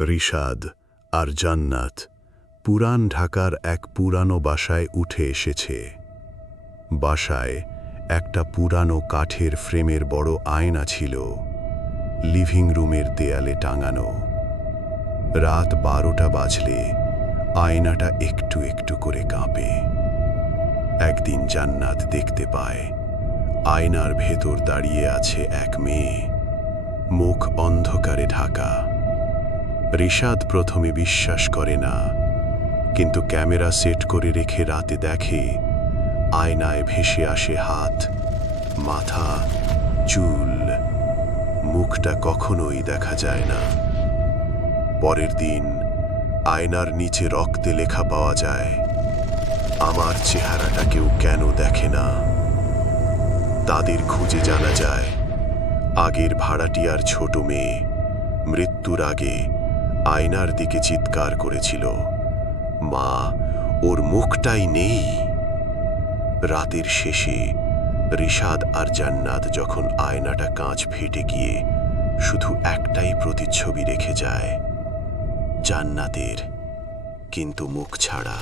রিশাদ আর জান্নাত পুরান ঢাকার এক পুরানো বাসায় উঠে এসেছে। বাসায় একটা পুরানো কাঠের ফ্রেমের বড় আয়না ছিল, লিভিং রুমের দেয়ালে টাঙানো। রাত বারোটা বাজলে আয়নাটা একটু একটু করে কাঁপে। একদিন জান্নাত দেখতে পায়, আয়নার ভেতর দাঁড়িয়ে আছে এক মেয়ে। মুখ অন্ধকারে ঢাকা। রিশাদ প্রথমে বিশ্বাস করে না, কিন্তু ক্যামেরা সেট করে রেখে রাতে দেখে আয়নায় ভেসে আসে হাত, মাথা, চুল, মুখটা কখনোই দেখা যায় না। পরের দিন আয়নার নিচে রক্তে লেখা পাওয়া যায়, আমার চেহারাটা কেউ কেন দেখে না? তাদের খুঁজে জানা যায়, আগের ভাড়াটিয়ার ছোট মেয়ে, মৃত্যুর আগে আয়নার দিকে চিৎকার করেছিল। মা, ওর মুখটাই নেই। রাতের শেষে রিশাদ আর জান্নাত যখন আয়নাটা কাঁচ ফেটে গিয়ে শুধু একটাই প্রতিচ্ছবি রেখে যায়, জান্নাতের, কিন্তু মুখ ছাড়া।